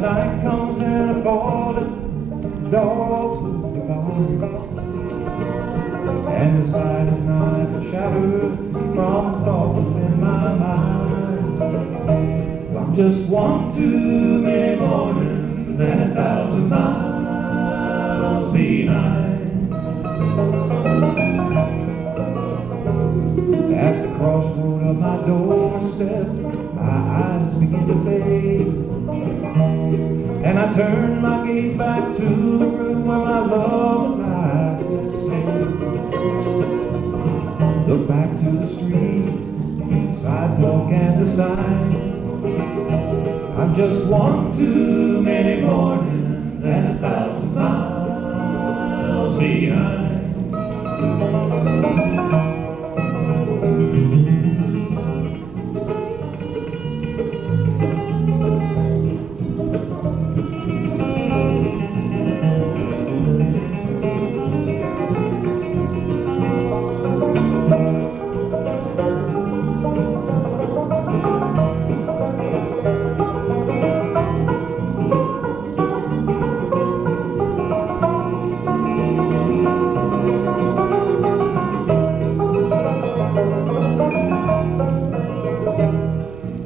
night comes and a falling, the dogs move the bar, and the silent night is shadowed from the thoughts within my mind. I'm just one too many mornings and 1,000 miles behind. At the crossroad of my doorstep, my eyes begin to fade, and I turn my gaze back to the room where my love and I had stayed. Look back to the street, the sidewalk and the sign. I'm just one too many mornings and 1,000 miles behind.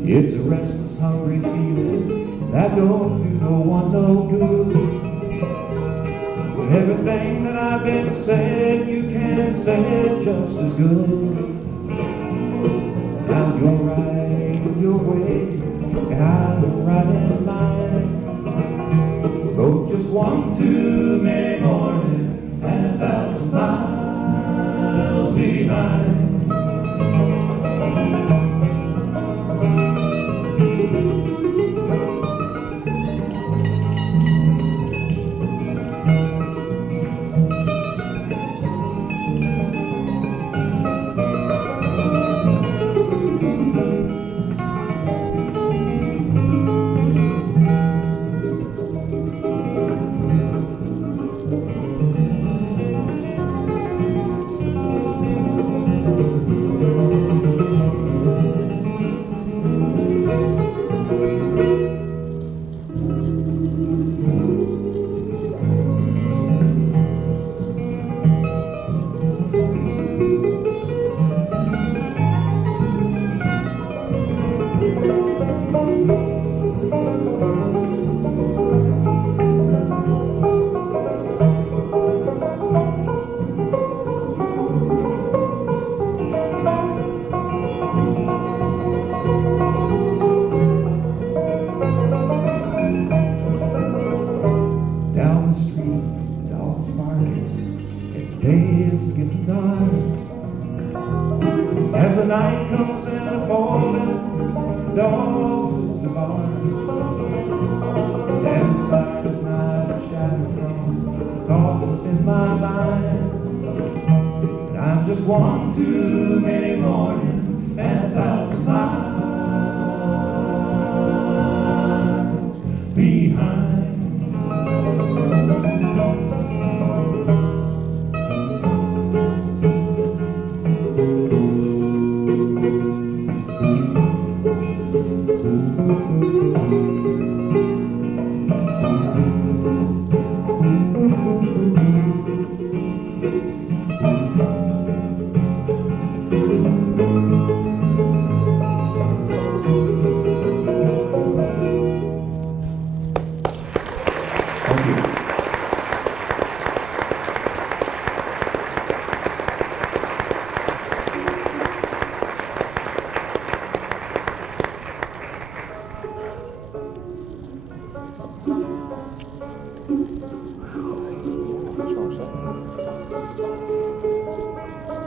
It's a restless, hungry feeling that don't do no one no good. With everything that I've been saying, you can say it just as good. Now you're right in your way, and I'm right in mine. We're both just one too many mornings and 1,000 miles behind.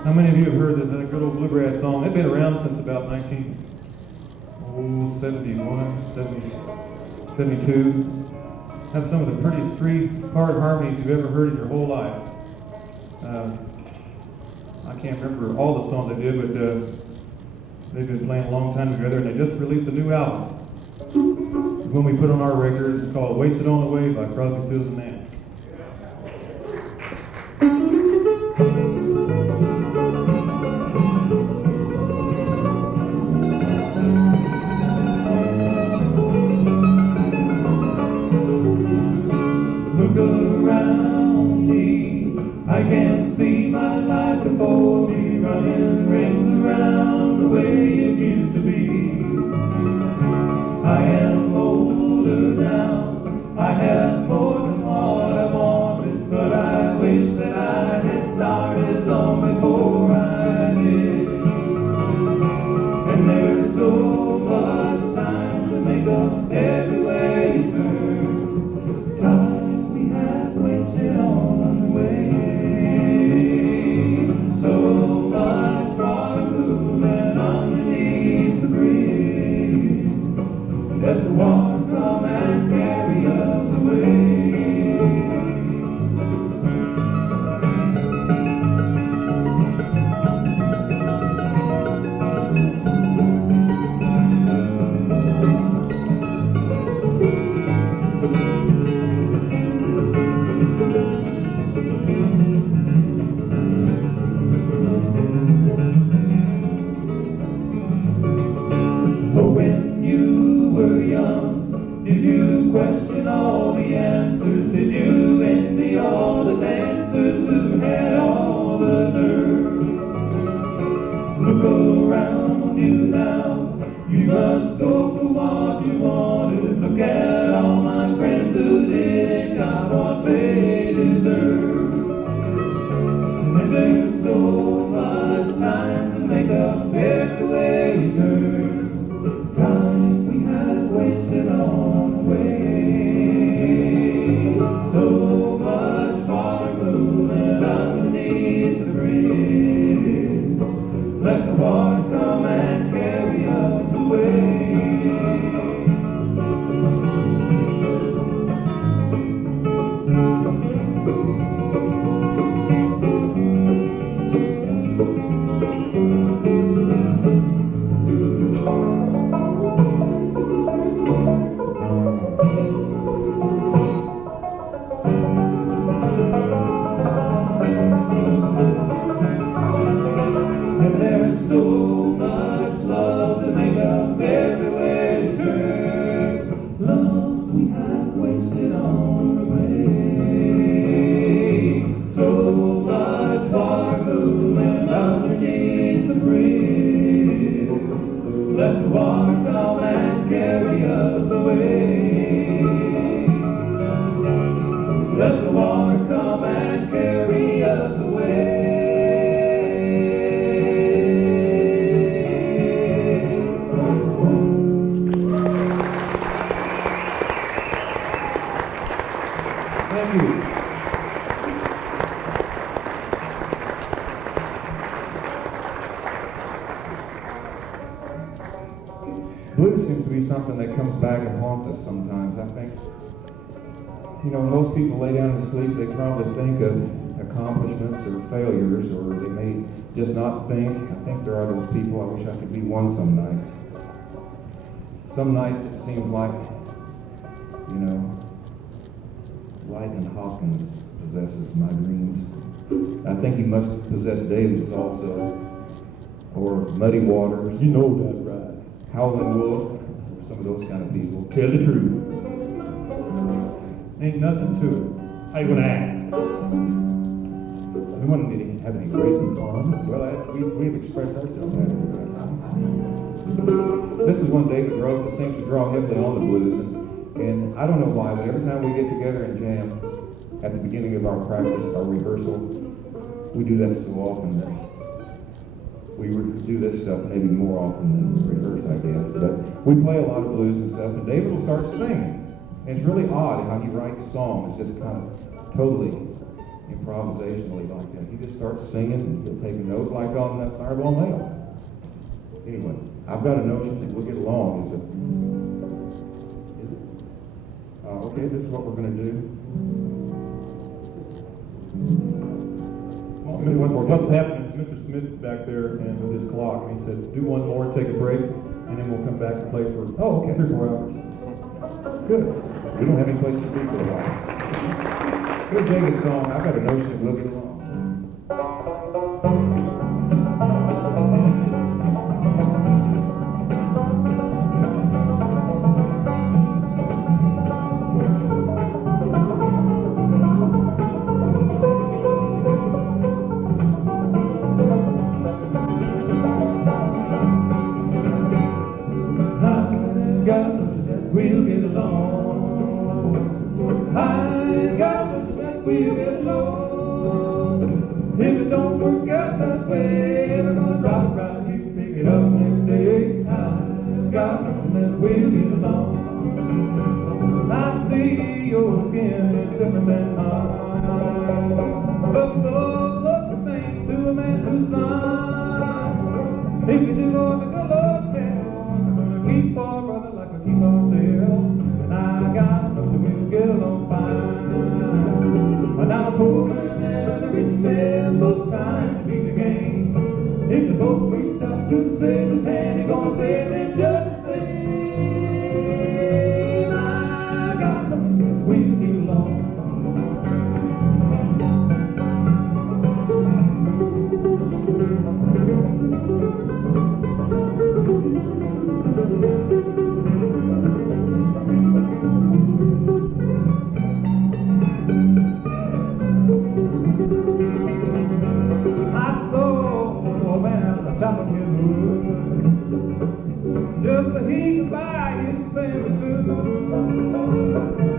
How many of you have heard that good old bluegrass song? They've been around since about 1971, 72. Have some of the prettiest three-part harmonies you've ever heard in your whole life. I can't remember all the songs they did, but they've been playing a long time together, and they just released a new album. It's one we put on our record. It's called "Wasted on the Way" by Crosby, Stills and Nash. can see my life before me running rings around the way it used to be. I am older now, I have more than what I wanted, but I wish that I had started long before I did. And there's so much time to make up everywhere you turn, time we have wasted on the way. So much more moving underneath the bridge. Let the water come and carry us away. But when you were young, did you question all the answers? Did you envy all the dancers who had all the nerve? Look around you now, you must go for what you wanted. Look at all my friends who didn't got what they deserve. And there's so much time to make up everywhere you turn, time we had wasted on the way. So much water moving underneath the bridge. Let the water come and carry us away. And there's so much love to make up everywhere you turn. Love we have wasted on the way. So much water moving underneath the bridge. Let the water come and carry us away. Let the water come and carry us away. Thank you. Blues seems to be something that comes back and haunts us sometimes, I think. You know, when most people lay down to sleep, they probably think of accomplishments or failures, or they may just not think. I think there are those people, I wish I could be one some nights. Some nights it seems like, you know, Lightning Hopkins possesses my dreams. I think he must possess David's also, or Muddy Waters. You know that, right? Howlin' Wolf, or some of those kind of people. Tell the truth. Ain't nothing to it. How you gonna act? We wouldn't need to have any great fun. Well, we've expressed ourselves that way. This is one David wrote that seems to draw heavily on the blues, and I don't know why, but every time we get together and jam at the beginning of our practice, our rehearsal, we do that so often that we do this stuff maybe more often than rehearse, I guess. But we play a lot of blues and stuff, and David will start singing. And it's really odd how he writes songs, just kind of totally improvisationally like that. He just starts singing, and he'll take a note like on that Fireball Mail. Anyway, I've got a notion that we'll get along. Is it? Okay, this is what we're going to do. What's happening is Mr. Smith is back there and with his clock, and he said, do one more, take a break, and then we'll come back and play for 3 or 4 hours. Good. We don't have any place to be for a while. Here's David's song. I've got a notion that we'll get along. we'll get along. I see your skin is different than mine, but love looks the same to a man who's blind. If you do what the good Lord tells, we're gonna keep our brother like we keep ourselves, and I got a notion we'll get along fine. But now the poor man and the rich man both trying to beat the game. If they both reach out to save his hand, you're gonna save them just the same. I got no skin, we'll get along. Top of his wood, just so he could buy his family food.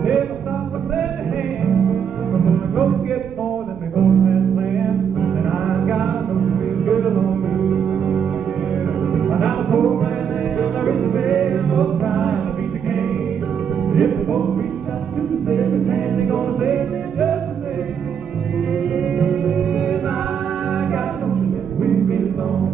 Never stop with their hand. We're gonna go get more than we both had planned, and I got no we'll get along good. Yeah. Now the poor man and the rich man both trying to beat the game. If they both reach out to save his hand, they're gonna save them just the same. I got no we'll get along.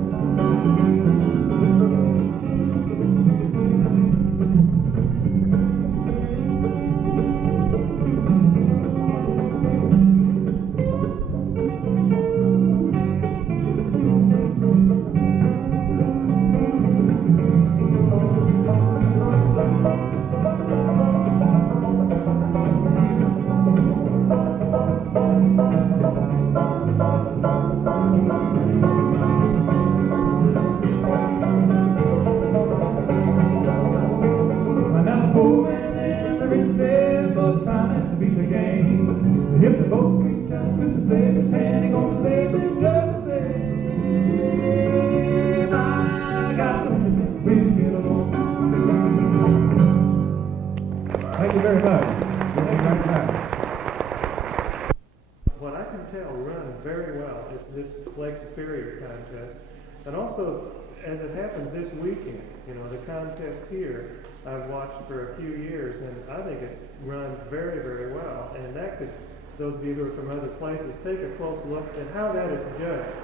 And also, as it happens this weekend, you know, the contest here, I've watched for a few years, and I think it's run very, very well. And that could, those of you who are from other places, take a close look at how that is judged.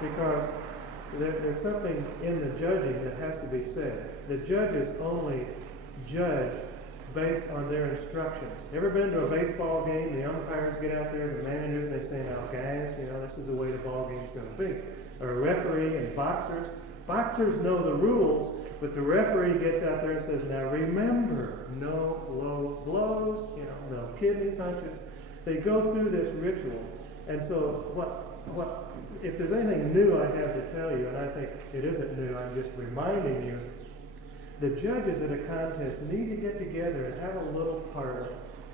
Because there's something in the judging that has to be said. The judges only judge based on their instructions. Ever been to a baseball game? The umpires get out there, the managers, they say, now guys, you know, this is the way the ball game's going to be. Or a referee and boxers know the rules, but the referee gets out there and says, now remember, no low blows, you know, no kidney punches. They go through this ritual. And so if there's anything new I have to tell you, and I think it isn't new, I'm just reminding you, the judges at a contest need to get together and have a little party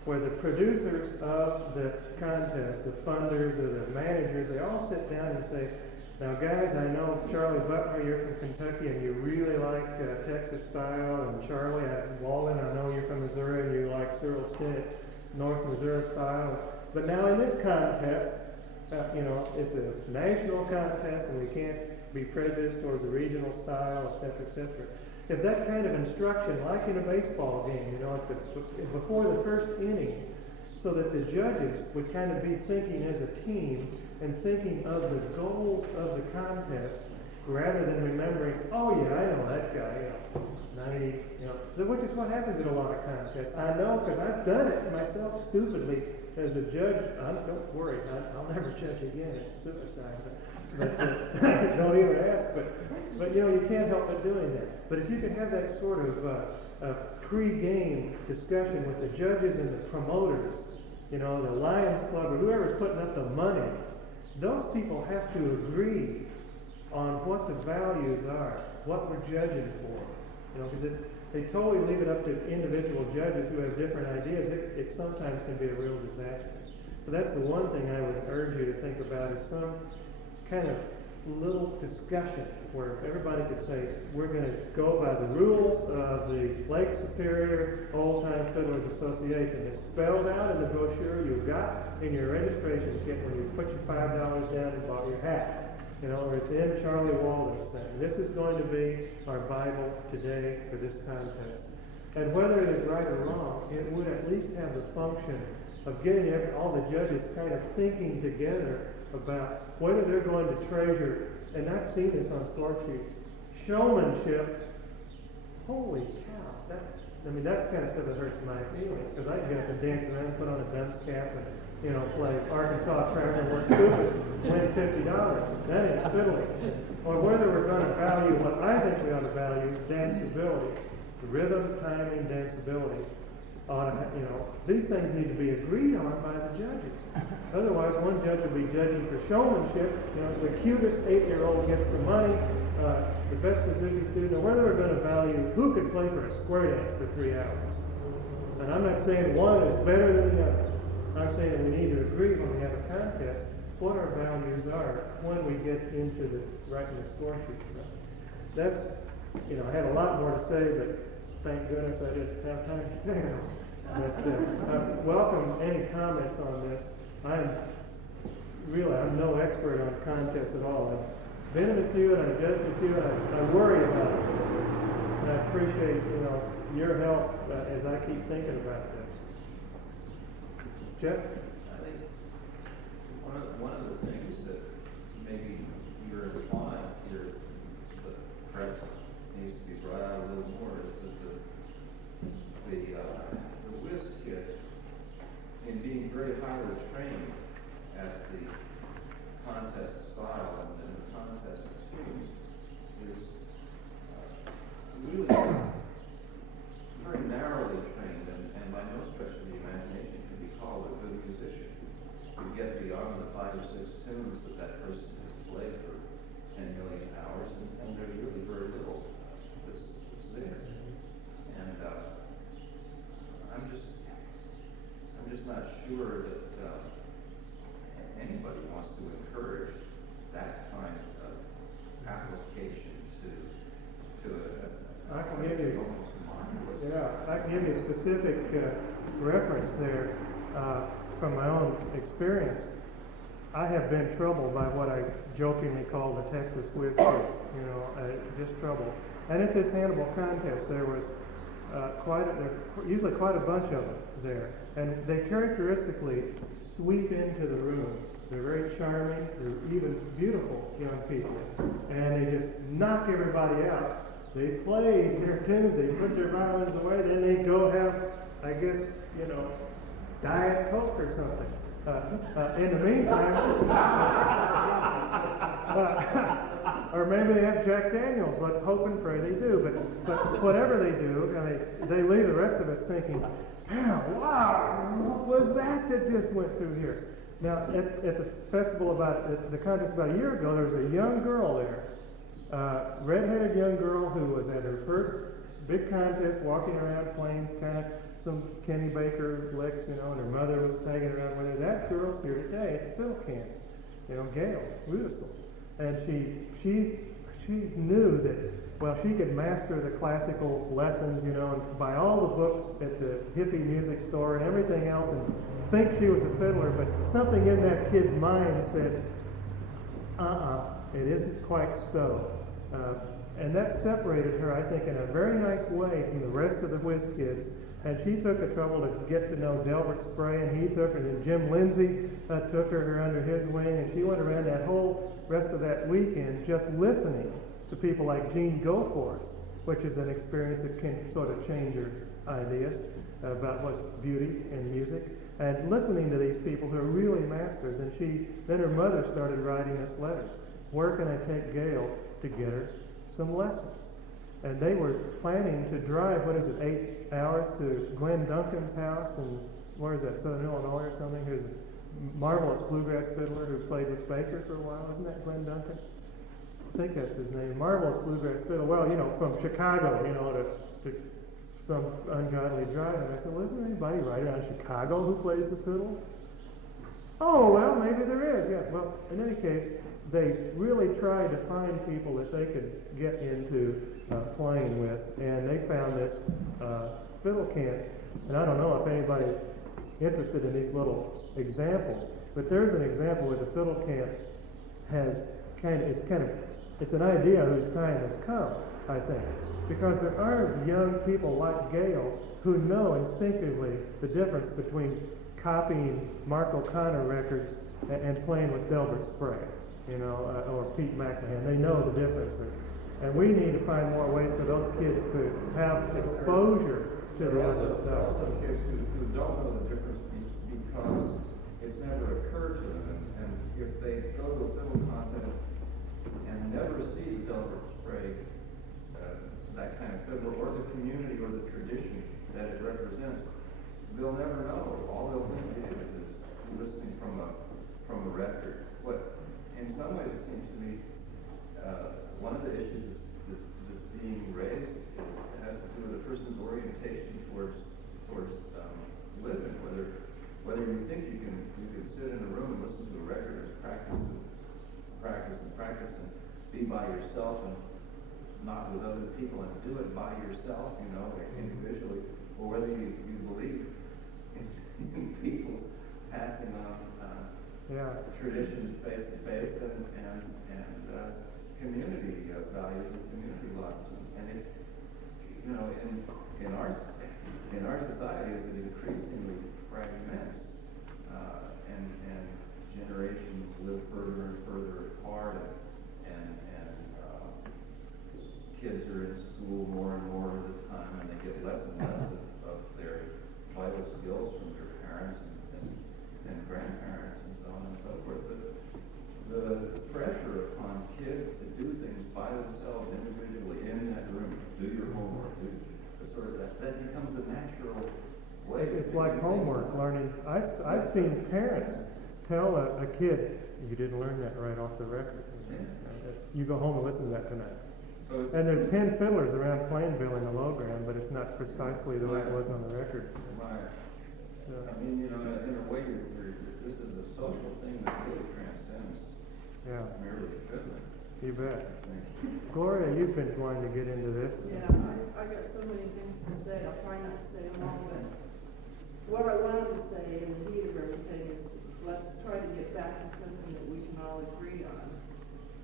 where the producers of the contest, the funders or the managers, they all sit down and say, now guys, I know Charlie Butler, you're from Kentucky and you really like Texas style, and Charlie Walden, I know you're from Missouri and you like Cyril Stinnett, North Missouri style. But now in this contest, you know, it's a national contest and we can't be prejudiced towards the regional style, etc., etc. If that kind of instruction, like in a baseball game, you know, before the first inning, so that the judges would kind of be thinking as a team and thinking of the goals of the contest rather than remembering, oh yeah, I know that guy, which is what happens in a lot of contests. I know because I've done it myself stupidly as a judge. Don't worry, I'll never judge again. It's suicide. But don't even ask. But you know, you can't help but doing that. But if you can have that sort of pre-game discussion with the judges and the promoters, you know, the Lions Club or whoever's putting up the money, those people have to agree on what the values are, what we're judging for. You know, because they totally leave it up to individual judges who have different ideas. It sometimes can be a real disaster. So that's the one thing I would urge you to think about, is some kind of little discussion where everybody could say, we're going to go by the rules of the Lake Superior Old Time Fiddlers Association. It's spelled out in the brochure you got in your registration kit when you put your $5 down and bought your hat. You know, or it's in Charlie Walden's thing. This is going to be our Bible today for this contest. And whether it is right or wrong, it would at least have the function of getting all the judges kind of thinking together about whether they're going to treasure, and I've seen this on score sheets, showmanship. Holy cow! That's the kind of stuff that hurts my feelings, because I can get up and dance around and put on a dunce cap and, play Arkansas Traveler Work Stupid, win $50. That ain't fiddling. Or whether we're going to value what I think we ought to value, danceability, rhythm, timing, danceability. These things need to be agreed on by the judges. Otherwise, one judge will be judging for showmanship. The cutest 8-year-old gets the money, the best Suzuki student, or whether we're going to value who could play for a square dance for 3 hours. And I'm not saying one is better than the other. I'm saying that we need to agree when we have a contest what our values are when we get into the writing the score sheet. So that's, I had a lot more to say, but thank goodness I didn't have time to say it. But I welcome any comments on this. I'm no expert on contests at all. I've been in a few and I've judged a few and I worry about it. And I appreciate, your help as I keep thinking about this. Jeff? I think one of the things that maybe you're implying here that perhaps needs to be brought out a little more is that the whiz kit, in being very highly trained at the contest style and the contest experience, is really very narrowly trained and by no stretch of the imagination can be called a good musician. You get beyond the 5 or 6 tunes that person has played for 10 million hours, and there's really very little that's there. And I'm just not sure that anybody wants to encourage that kind of application to a I can give you, almost mindless. I can give you a specific reference there from my own experience. I have been troubled by what I jokingly call the Texas whiz kids, just trouble. And at this Hannibal contest, there was usually quite a bunch of them there. And they characteristically sweep into the room. They're very charming, they're even beautiful young people. And they just knock everybody out. They play their tunes, they put their violins away, then they go have, I guess, Diet Coke or something. In the meantime, or maybe they have Jack Daniels. Let's hope and pray they do. But whatever they do, they leave the rest of us thinking, wow, what was that just went through here? Now, at the festival the contest about a year ago, there was a young girl there, redheaded young girl who was at her first big contest, walking around playing kind of some Kenny Baker licks, and her mother was tagging around with her. That girl's here today at the fiddle camp, Gail Rudisell. And she knew that, she could master the classical lessons, and buy all the books at the hippie music store and everything else and think she was a fiddler, but something in that kid's mind said, it isn't quite so. And that separated her, I think, in a very nice way from the rest of the whiz kids. And she took the trouble to get to know Delbert Spray, and he took her, and Jim Lindsay took her under his wing, and she went around that whole rest of that weekend just listening to people like Gene Goforth, which is an experience that can sort of change your ideas about what's beauty in music, and listening to these people who are really masters. And then her mother started writing us letters. Where can I take Gail to get her some lessons? And they were planning to drive, 8 hours to Glenn Duncan's house, and where is that, Southern Illinois or something, who's a marvelous bluegrass fiddler who played with Baker for a while. Isn't that Glenn Duncan? I think that's his name. Marvelous bluegrass fiddler. Well, from Chicago, to some ungodly drive. And I said, well, isn't anybody right out of Chicago who plays the fiddle? Oh, well, maybe there is, yeah. Well, in any case, they really tried to find people that they could get into playing with, and they found this fiddle camp. And I don't know if anybody's interested in these little examples, but there's an example where the fiddle camp has it's an idea whose time has come. I think. Because there are young people like Gail who know instinctively the difference between copying Mark O'Connor records and playing with Delbert Sprague, or Pete McMahon. They know the difference. And we need to find more ways for those kids to have exposure to the other stuff. There are also kids who don't know the difference because it's never occurred to them. And if they go to a fiddle contest and never see Delbert Sprague, that kind of fiddle, or the community or the tradition that it represents, they'll never know. All they'll think it is listening from a record. What, in some ways, it seems to me, one of the issues that's being raised has to do with a person's orientation towards living. Whether you think you can sit in a room and listen to a record and practice and be by yourself and not with other people and do it by yourself, individually, or whether you believe in people passing on traditions face to face and community values and community laws. And it, in our society, as it increasingly fragments and generations live further and further apart, and kids are in school more and more of the time, and they get less and less of their vital skills from their parents and grandparents and so on and so forth. The pressure upon kids to do things by themselves individually in that room, do your homework, do the sort of that becomes a natural way. It's like homework learning. I've seen parents tell a kid, "You didn't learn that right off the record. You go home and listen to that tonight." And there's 10 fiddlers around Plainville in the lowground, but it's not precisely the way it was on the record. Right. I mean, in a way, this is a social thing that really transcends merely fiddling. You bet. Gloria, you've been wanting to get into this. Yeah, I got so many things to say. I'll try not to say them all, but what I wanted to say in the heat of everything is let's try to get back to something that we can all agree on.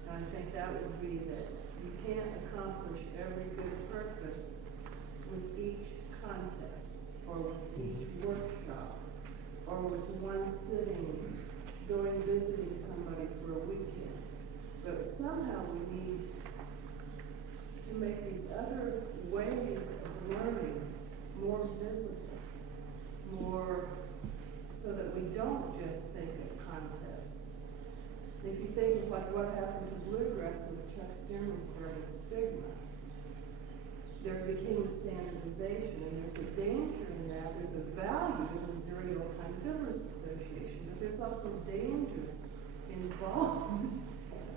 And I think that would be that you can't accomplish every good purpose with each contest, or with each workshop, or with one sitting, going visiting somebody for a weekend. But somehow we need to make these other ways of learning more visible, more so that we don't just think of contests. If you think of like what happened to Bluegrass with Chuck Stearman's stigma, there became a standardization, and there's a danger in that. There's a value in the Missouri Old Time Fiddlers Association, but there's also dangers involved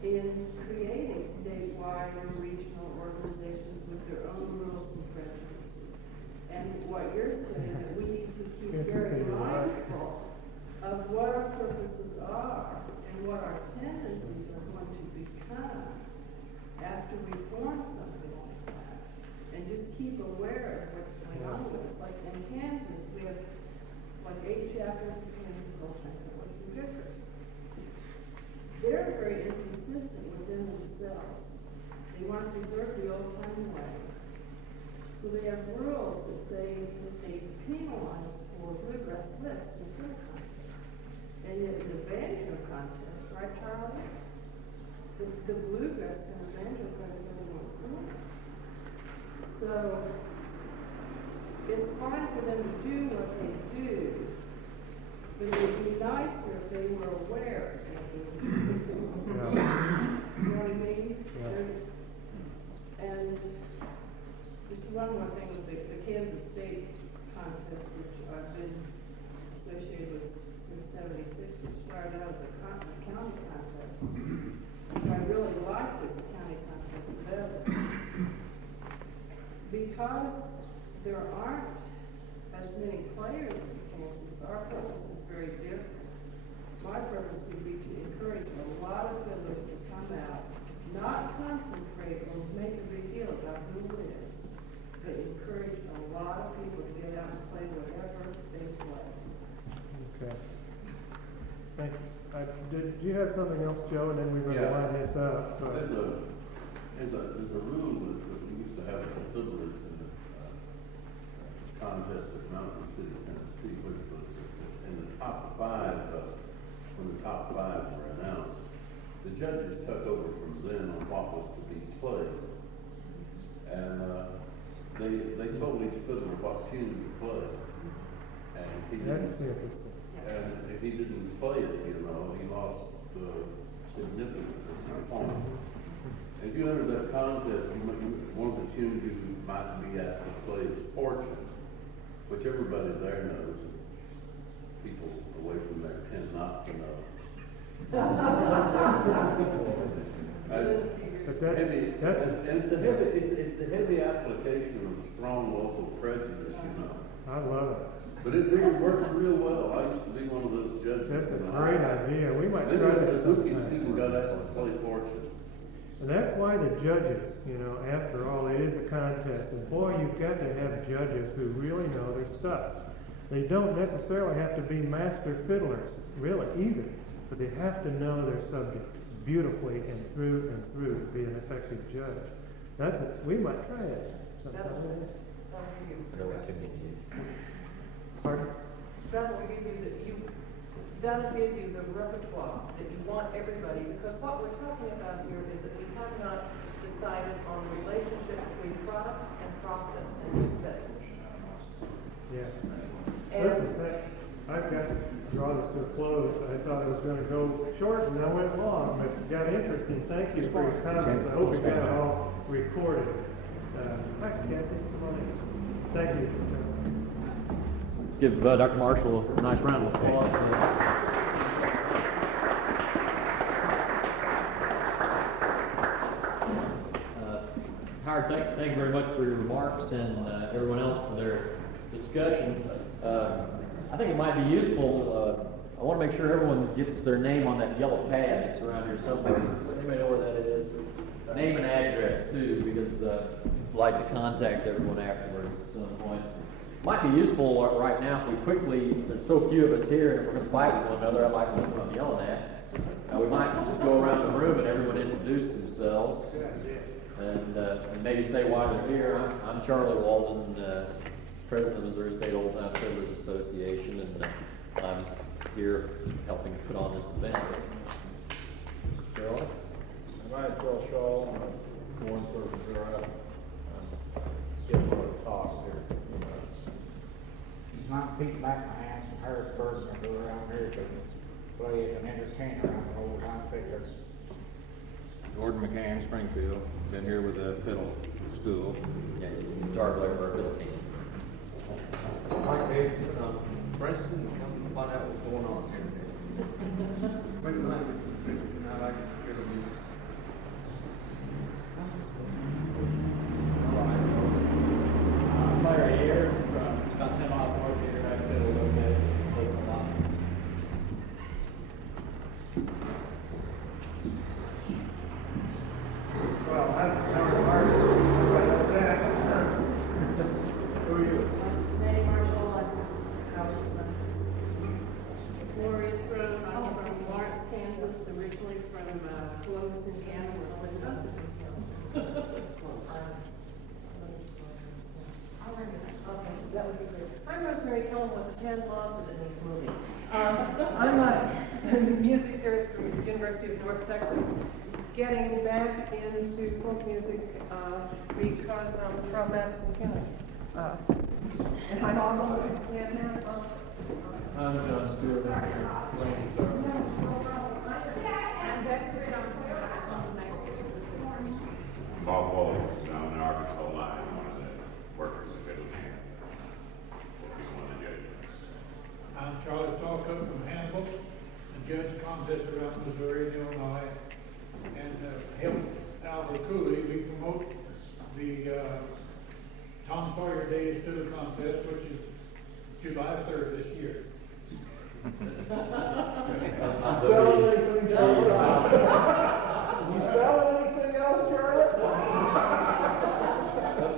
in creating statewide or regional organizations with their own rules and prejudices. And what you're saying, that we need to keep very mindful of what our purposes are and what our tendencies are going to become after we form something like that. And just keep aware of what's going on with us. Like in Kansas, we have like 8 chapters of Kansas Old Time Fiddlers and Drifters. They're very inconsistent within themselves. They want to preserve the old time way. So they have rules that say that they penalize for bluegrass lists and fiddle contests. And yet in the banjo contest, right, Charlie? The bluegrass and the banjo players everyone won. So it's fine for them to do what they do, but it would be nicer if they were aware. You know what I mean? Yeah. And just one more thing with the Kansas State contest, which I've been associated with since '76, which started out as a county contest. I really like this county contest better because there aren't as many players in Kansas. Our purpose is very different. My purpose would be to encourage a lot of fiddlers to come out, not concentrate or make a big deal about who wins, but encourage a lot of people to get out and play whatever they play. Okay. Thank you. Did you have something else, Joe? And then we're going to line this up. There's There's a rule that we used to have the fiddlers in the contest at Mountain City, Tennessee, which was in the top five, when the top five were announced, the judges took over from then on what was to be played. And they told each fiddler what tune to play. And he didn't, and if he didn't play it, he lost significant points. If you enter that contest, one of the tunes you might be asked to play is Fortune, which everybody there knows. People away from there tend not to know. It's a heavy application of strong local prejudice, I love it. But it works real well. I used to be one of those judges. That's a great idea. We might try that sometime. People got asked to play Fortune. And that's why the judges, after all, it is a contest. And boy, you've got to have judges who really know their stuff. They don't necessarily have to be master fiddlers, really, either. But they have to know their subject beautifully and through to be an effective judge. We might try that sometime. Pardon? That'll give you the repertoire that you want everybody, because what we're talking about here is that we have not decided on the relationship between product and process and aesthetics. Yeah. Listen, I've got to draw this to a close. I thought it was going to go short and I went long, but it got interesting. Thank you for your comments. I hope you got it all recorded. Hi, Kathy. Come on in. Thank you. Give Dr. Marshall a nice round of applause. Howard, thank you very much for your remarks and everyone else for their discussion. I think it might be useful. I want to make sure everyone gets their name on that yellow pad that's around here somewhere. Anybody know where that is? Name and address too, because I'd like to contact everyone afterwards at some point. Might be useful right now if we quickly, there's so few of us here, and if we're going to fight with one another, I'd like to know what I'm yelling at. We might just go around the room and everyone introduce themselves, and maybe say why they're here. I'm Charlie Walden, president of the Missouri State Old Time Fiddlers Association, and I'm here helping put on this event. Charlie? My name's Bill Shaw. I'm going for Missouri. I'm getting a little talk here. He's not beating back my hands from Harrisburg and go around here to play as an entertainer on the old time fiddler. Gordon McCann, Springfield. Been here with the fiddle school. Yeah, guitar player for a fiddle team. Mike Davidson from Princeton. Come to find out what's going on here. Wait a minute, Princeton. I like fiddle music. Player years from about 10 miles north of here. I fiddle a little bit, listen a lot. Well, that's Howard Martin. Right up there. Who are you? Sandy Marshall, Howard's son. Gloria from Lawrence, Kansas, originally from Columbus, Indiana, where I lived up in this Okay, that would be great. I'm Rosemary Cullen with the 10 Boston that needs moving. I'm a music theorist from the University of North Texas, getting back into folk music because I'm from Madison County. And I'm also I'm John Stewart. I'm here playing guitar. Bob Wally down in the Arkansas line, one of the workers in the fiddle camp. One of the judges. I'm Charlie Talcutt from Hannibal, and judge contest around Missouri and Illinois. And help Alva Cooley, we promote the Tom Sawyer Days Fiddle Contest, which is July 3rd this year. Selling anything, Charlie? You selling anything else, Charlie?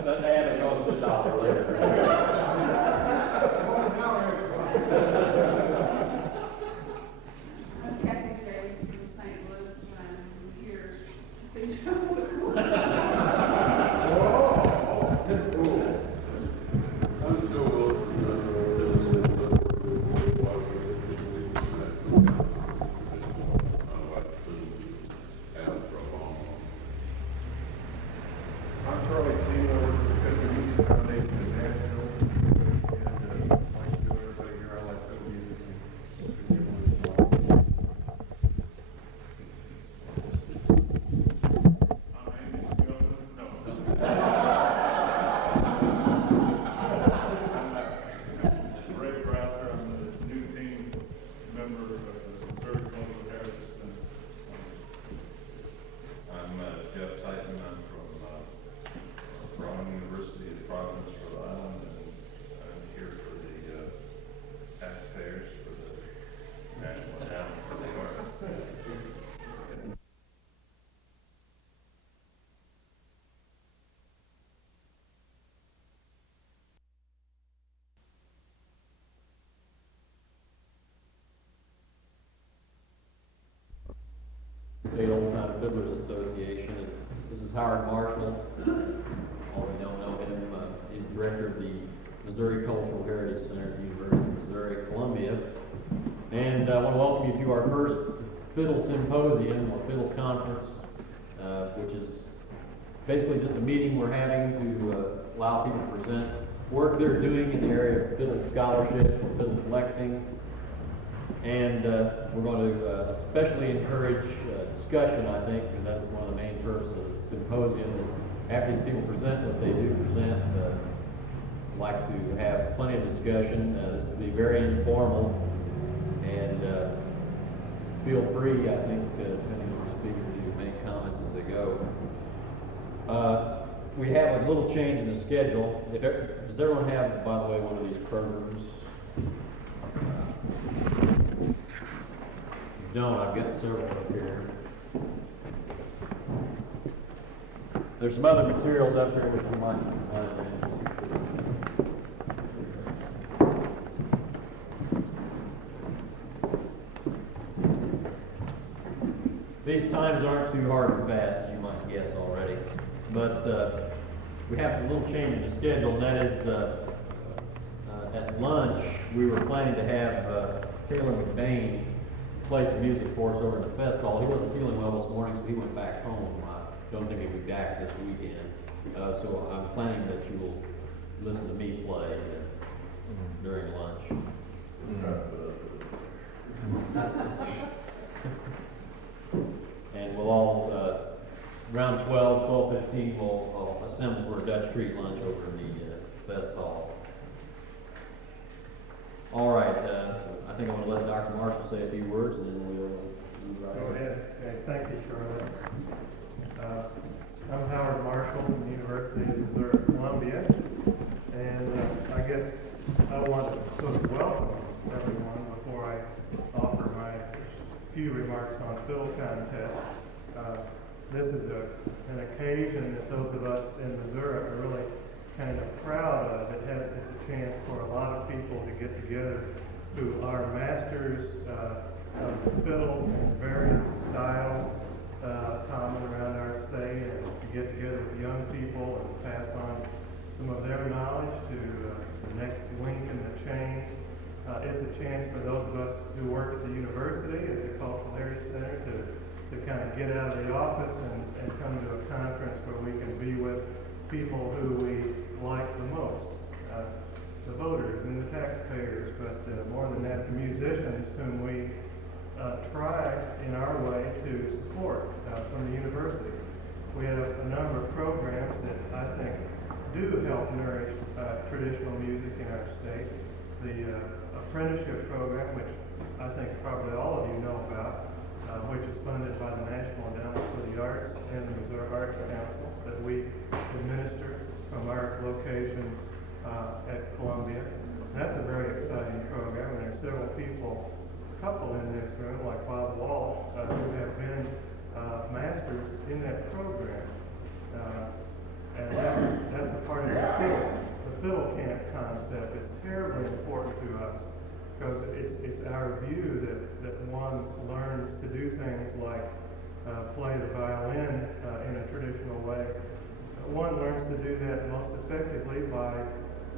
That ad will cost $1 later. I'm Kathy James from St. Louis, and I'm here to see Joe. I'm Charlie Seymour with the Country Music Foundation in Nashville, and like to know everybody here, I like fiddle music. State Old Time Fiddlers Association. And this is Howard Marshall. All we don't know him. He's director of the Missouri Cultural Heritage Center at the University of Missouri at Columbia. And I want to welcome you to our first Fiddle Symposium, or Fiddle Conference, which is basically just a meeting we're having to allow people to present work they're doing in the area of fiddle scholarship, fiddle collecting. And we're going to especially encourage discussion, I think, because that's one of the main purposes of the symposium. Is after these people present what they do present, I'd like to have plenty of discussion. This will be very informal, and feel free, I think, depending on the speaker, to make comments as they go. We have a little change in the schedule. Does everyone have, by the way, one of these programs? Don't. I've got several up here. There's some other materials up here which you might find. These times aren't too hard and fast, as you might guess already. But we have a little change in the schedule, and that is at lunch we were planning to have Taylor McBain play some music for us over in the fest hall. He wasn't feeling well this morning, so he went back home. I don't think he'll be back this weekend. So I'm planning that you will listen to me play during lunch. And we'll all, around 12:15, we'll assemble for a Dutch Street lunch over in the fest hall. All right, I think I'm going to let Dr. Marshall say a few words, and then we'll move right Go ahead. Okay, thank you, Charlotte. I'm Howard Marshall from the University of Missouri at Columbia, and I guess I want to sort of welcome everyone before I offer my few remarks on fiddle contest. This is an occasion that those of us in Missouri are really kind of proud of. It's a chance for a lot of people to get together who are masters of fiddle in various styles common around our state, and to get together with young people and pass on some of their knowledge to the next link in the chain. It's a chance for those of us who work at the university, at the Cultural Heritage Center, to kind of get out of the office and come to a conference where we can be with people who we like the most, the voters and the taxpayers, but more than that, the musicians whom we try in our way to support from the university. We have a number of programs that I think do help nourish traditional music in our state. The apprenticeship program, which I think probably all of you know about, which is funded by the National Endowment for the Arts and the Missouri Arts Council, that we administer from our location at Columbia. And that's a very exciting program, and there are several people, a couple in this room, like Bob Walsh, who have been masters in that program. And that's a part of the fiddle. The fiddle camp concept is terribly important to us, because it's our view that one learns to do things like play the violin in a traditional way. One learns to do that most effectively by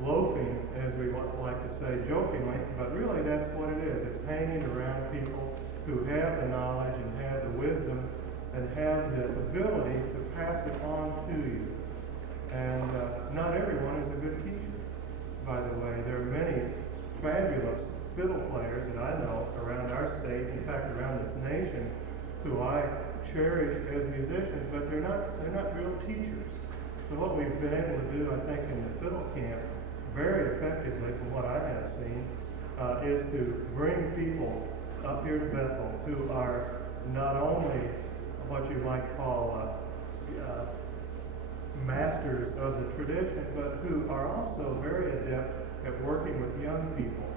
loafing, as we like to say jokingly, but really that's what it is. It's hanging around people who have the knowledge and have the wisdom and have the ability to pass it on to you. And not everyone is a good teacher, by the way. There are many fabulous fiddle players that I know around our state, in fact around this nation, who I cherish as musicians, but they're not real teachers. So what we've been able to do, I think, in the fiddle camp, very effectively from what I have seen, is to bring people up here to Bethel who are not only what you might call masters of the tradition, but who are also very adept at working with young people.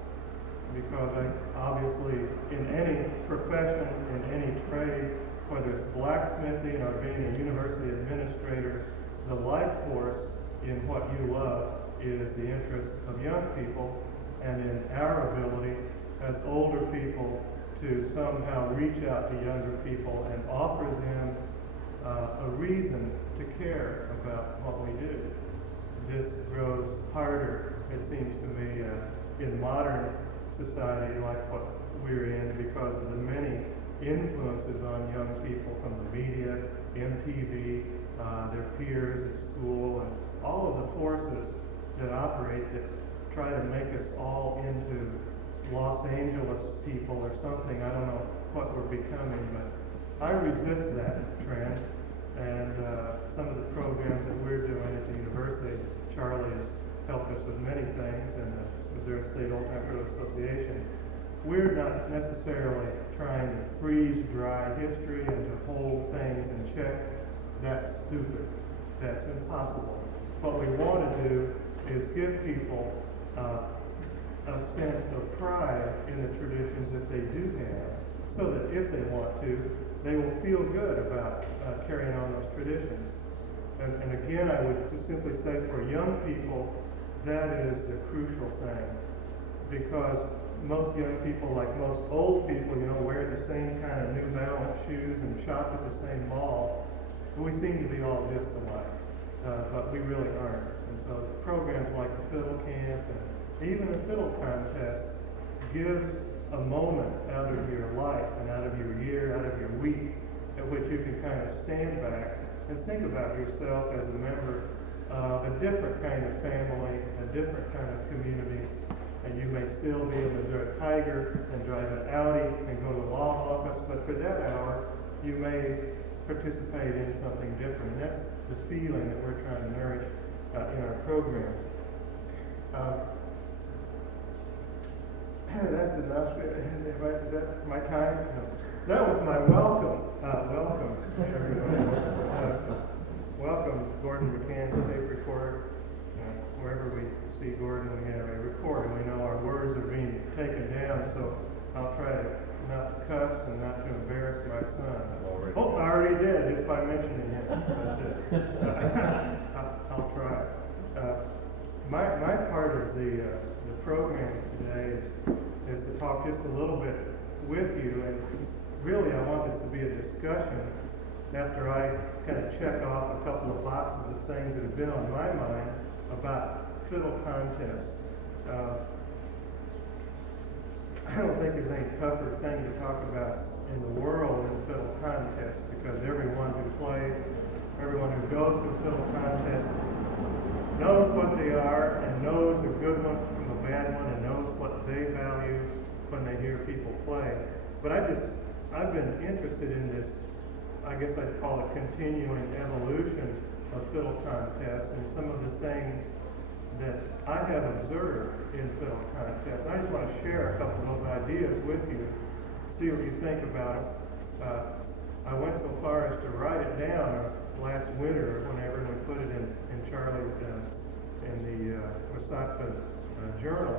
Because obviously in any profession, in any trade, whether it's blacksmithing or being a university administrator, the life force in what you love is the interest of young people, and in our ability as older people to somehow reach out to younger people and offer them a reason to care about what we do. This grows harder, it seems to me, in modern society like what we're in, because of the many influences on young people from the media, MTV, their peers at school, and all of the forces that operate that try to make us all into Los Angeles people or something. I don't know what we're becoming, but I resist that trend. And some of the programs that we're doing at the university, Charlie has helped us with many things, and the Missouri State Old Time Fiddle Association. We're not necessarily trying to freeze dry history and to hold things in check. That's stupid. That's impossible. What we want to do is give people a sense of pride in the traditions that they do have, so that if they want to, they will feel good about carrying on those traditions. And again, I would just simply say for young people, that is the crucial thing. Because most young people, like most old people, wear the same kind of New Balance shoes and shop at the same mall. We seem to be all just alike, but we really aren't. And so programs like the Fiddle Camp and even the Fiddle Contest gives a moment out of your life and out of your year, out of your week, at which you can kind of stand back and think about yourself as a member of a different kind of family, a different kind of community. And you may still be a Missouri Tiger and drive an Audi and go to the law office, but for that hour, you may participate in something different. And that's the feeling that we're trying to nourish in our program. That's enough. Is that my time? No. That was my welcome. Welcome, everyone. Welcome, Gordon McCann, tape recorder. Wherever we see Gordon, we have a recorder. We know our words are being taken down, so I'll try to not cuss and not to embarrass my son. I already did, just by mentioning him. I'll try. My part of the program today is to talk just a little bit with you, and really I want this to be a discussion after I kind of check off a couple of boxes of things that have been on my mind about fiddle contests. I don't think there's any tougher thing to talk about in the world than fiddle contests, because everyone who plays, everyone who goes to a fiddle contest knows what they are and knows a good one from a bad one and knows what they value when they hear people play. But I've been interested in this, I guess I'd call it continuing evolution of fiddle contests and some of the things that I have observed in fiddle contests. I just want to share a couple of those ideas with you, see what you think about them. I went so far as to write it down last winter whenever we put it in Charlie's in the Wasatch Journal,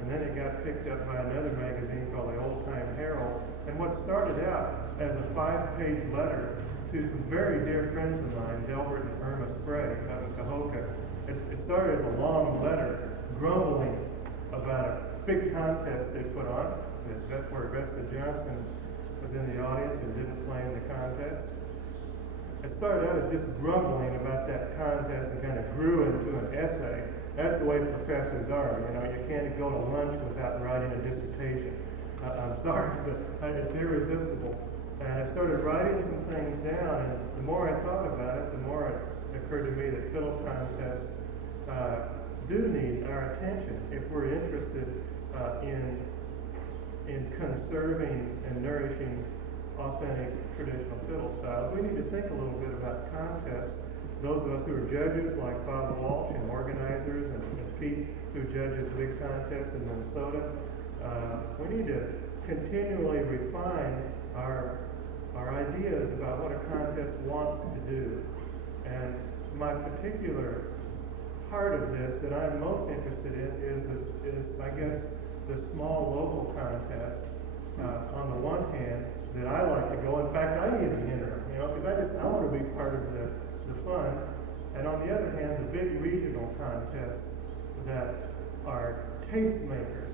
and then it got picked up by another magazine called the Old Time Herald. And what started out as a 5-page letter to some very dear friends of mine, Delbert and Irma Sprague out of Cahokia, it started as a long letter grumbling about a big contest they put on. That's where Vesta Johnson was in the audience and didn't play in the contest. It started out as just grumbling about that contest and kind of grew into an essay. That's the way professors are. You can't go to lunch without writing a dissertation. I'm sorry, but it's irresistible. And I started writing some things down, and the more I thought about it, the more occurred to me that fiddle contests do need our attention if we're interested in conserving and nourishing authentic traditional fiddle styles. We need to think a little bit about contests. Those of us who are judges, like Bob Walsh, and organizers, and Pete, who judges big contests in Minnesota, we need to continually refine our ideas about what a contest wants to do. And my particular part of this that I'm most interested in is I guess, the small local contest. On the one hand, that I like to go. In fact, I need to enter, because I want to be part of the fun. And on the other hand, the big regional contests that are tastemakers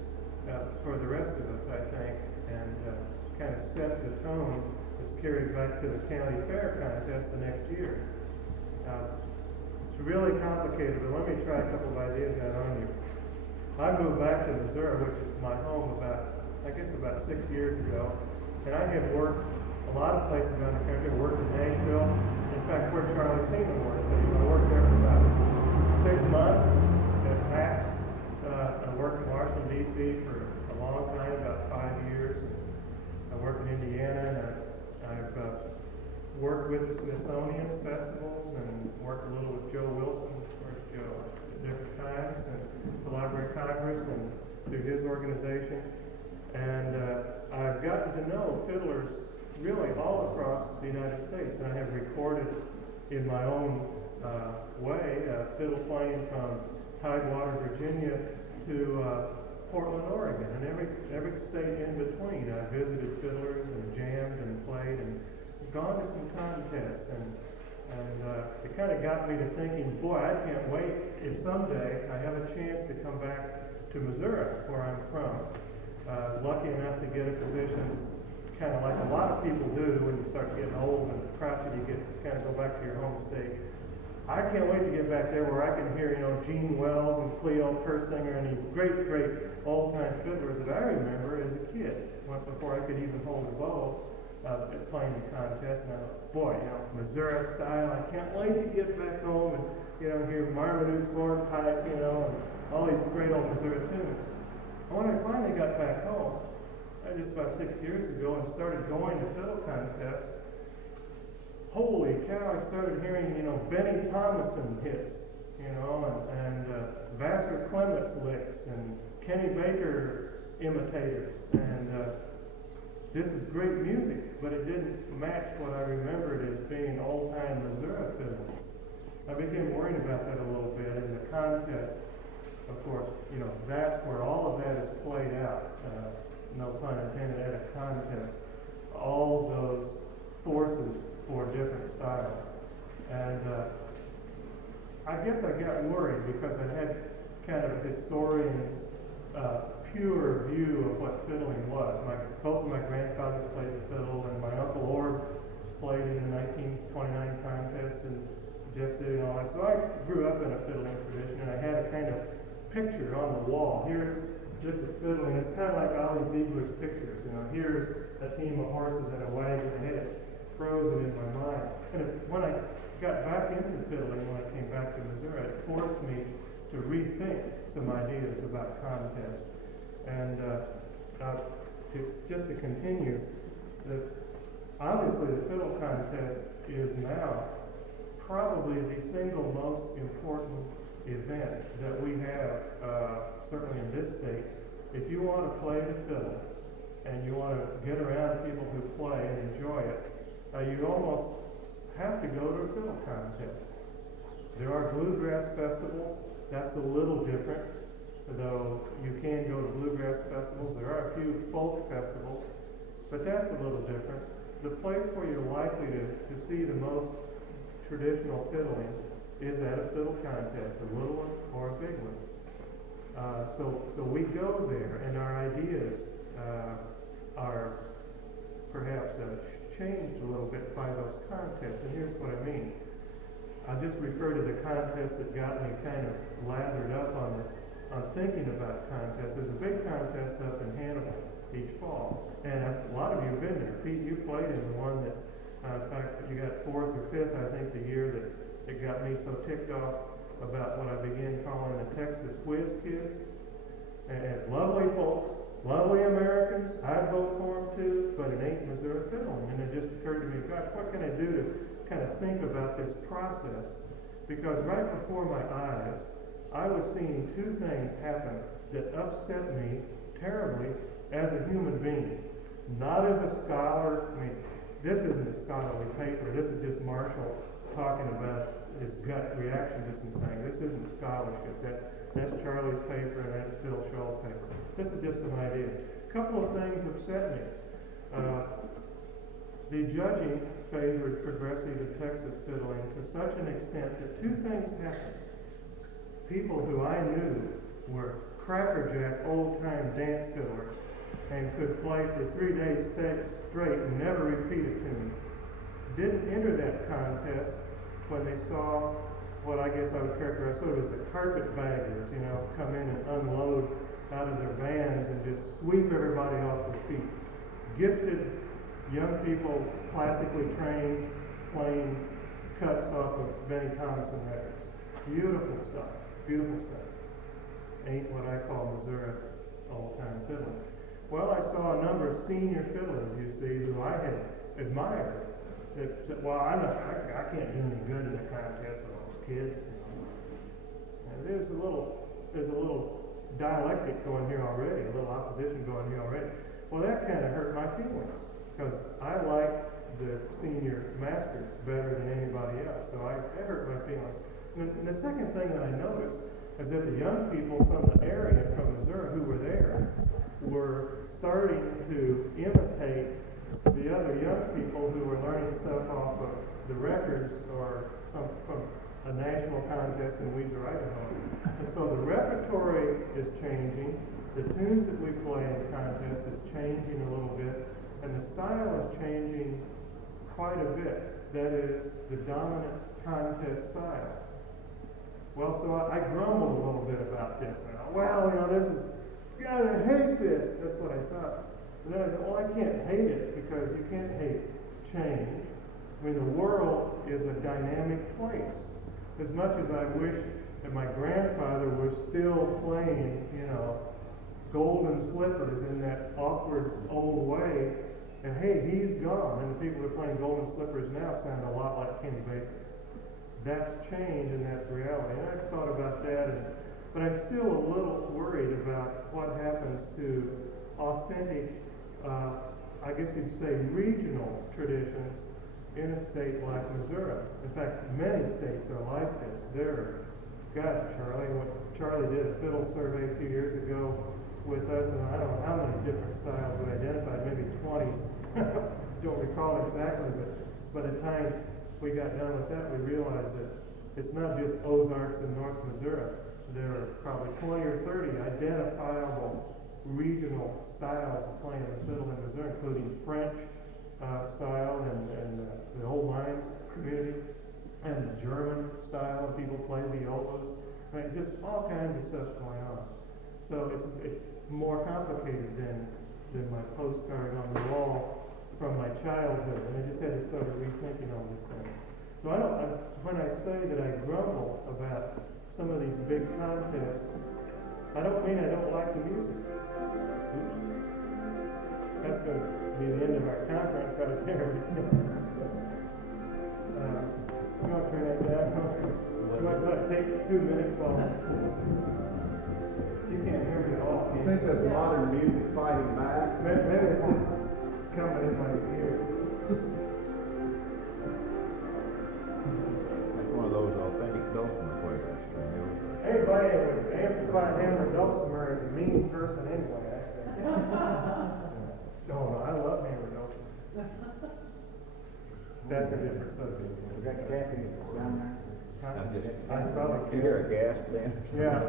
for the rest of us, I think, and kind of set the tone that's carried back to the county fair contest the next year. It's really complicated, but let me try a couple of ideas out on you. I moved back to Missouri, which is my home, about 6 years ago, and I had worked a lot of places around the country. I worked in Nashville, in fact, where Charlie Seaman worked. I worked there for about 6 months at Max. I worked in Washington, D.C. for a long time, about 5 years. I worked in Indiana, and I've worked with the Smithsonian festivals and worked a little with Joe Wilson, at different times, and the Library of Congress and through his organization. And I've gotten to know fiddlers really all across the United States. And I have recorded in my own way fiddle playing from Tidewater, Virginia to Portland, Oregon, and every state in between. I visited fiddlers and jammed and played and gone to some contests. And it kind of got me to thinking, boy, I can't wait if someday I have a chance to come back to Missouri, where I'm from. Lucky enough to get a position, kind of like a lot of people do when you start getting old and crouchy, you get kind of go back to your home state. I can't wait to get back there where I can hear, Gene Wells and Cleo Persinger and these great old-time fiddlers that I remember as a kid, before I could even hold a bow, playing the contest. And I thought, boy, Missouri style, I can't wait to get back home and, hear Marmaduke's hornpipe, and all these great old Missouri tunes. And when I finally got back home, just about 6 years ago, and started going to fiddle contests, holy cow, I started hearing, Benny Thomason hits, and Vassar Clements licks, and Kenny Baker imitators, and this is great music, but it didn't match what I remembered as being old-time Missouri fiddle. I became worried about that a little bit in the contest. Of course, that's where all of that is played out, no pun intended, at a contest. All those forces for different styles. And I guess I got worried because I had kind of a historian's pure view of what fiddling was. Both of my grandfathers played the fiddle, and my Uncle Ord played in the 1929 contest in Jeff City and all that. So I grew up in a fiddling tradition, and I had a kind of picture on the wall. This is fiddling. It's kind of like Ollie Ziegler's pictures. Here's a team of horses and a wagon. I had it frozen in my mind. And when I got back into fiddling, when I came back to Missouri, it forced me to rethink some ideas about contests. And just to continue, obviously the fiddle contest is now probably the single most important event that we have, certainly in this state. If you want to play the fiddle and you want to get around people who play and enjoy it, you almost have to go to a fiddle contest. There are bluegrass festivals. That's a little different, though you can go to bluegrass festivals. There are a few folk festivals, but that's a little different. The place where you're likely to see the most traditional fiddling is at a fiddle contest, a little one or a big one. So we go there, and our ideas are perhaps changed a little bit by those contests. And here's what I mean. I'll just refer to the contest that got me kind of lathered up on thinking about contests. There's a big contest up in Hannibal each fall, and a lot of you have been there. Pete, you played in the one that, in fact, you got 4th or 5th, I think, the year that it got me so ticked off about what I began calling the Texas whiz kids. And lovely folks, lovely Americans, I'd vote for them too, but it ain't Missouri fiddling. And it just occurred to me, gosh, what can I do to kind of think about this process? Because right before my eyes, I was seeing two things happen that upset me terribly as a human being. Not as a scholar. I mean, this isn't a scholarly paper. This is just Marshall talking about his gut reaction to some things. This isn't scholarship. That's Charlie's paper and that's Phil Shaw's paper. This is just some ideas. A couple of things upset me. The judging favored progressive and Texas fiddling to such an extent that two things happened. People who I knew were crackerjack old-time dance fiddlers and could play for 3 days straight and never repeat a tune, didn't enter that contest when they saw what I guess I would characterize sort of as the carpetbaggers, come in and unload out of their vans and just sweep everybody off their feet. Gifted young people, classically trained, playing cuts off of Benny Thompson records. Beautiful stuff. Beautiful stuff. Ain't what I call Missouri old-time fiddling. Well, I saw a number of senior fiddlers, you see, who I had admired. That said, well, I can't do any good in the contest with those kids. And there's a little dialectic going here already, a little opposition going here already. Well, that kind of hurt my feelings because I like the senior masters better than anybody else. So that hurt my feelings. And the second thing that I noticed is that the young people from the area, from Missouri, who were there, were starting to imitate the other young people who were learning stuff off of the records or from a national contest in Weiser, Idaho. And so the repertory is changing, the tunes that we play in the contest is changing a little bit, and the style is changing quite a bit. That is the dominant contest style. Well, so I grumbled a little bit about this. And this is, I hate this. That's what I thought. And then I said, well, I can't hate it because you can't hate change. I mean, the world is a dynamic place. As much as I wish that my grandfather was still playing, golden slippers in that awkward old way, and hey, he's gone, and the people who are playing golden slippers now sound a lot like Kenny Baker. That's change and that's reality. And I've thought about that, but I'm still a little worried about what happens to authentic, I guess you'd say regional traditions in a state like Missouri. In fact, many states are like this. Charlie did a fiddle survey a few years ago with us, and I don't know how many different styles we identified, maybe 20. Don't recall exactly, but by the time we got done with that, we realized that it's not just Ozarks and North Missouri. There are probably 20 or 30 identifiable regional styles of playing the fiddle in Missouri, including French style and the old mines community, and the German style, and people play violas. I mean, just all kinds of stuff going on. So it's more complicated than my postcard on the wall from my childhood, and I just had to start rethinking all these things. So when I say that I grumble about some of these big contests, I don't mean I don't like the music. Oops. That's going to be the end of our conference right there. I'm going to turn that down. Do I take 2 minutes while you can't hear me at all? I think that's modern music fighting back. Maybe it's just coming in my ears. That's one of those authentic dulcimer players. Anybody that would amplify Hammer Dulcimer is a mean person anyway, actually. No, I love Hammer Dulcimer. That's a different subject. Was that Kathy down there? I probably You hear a gas then? Yeah.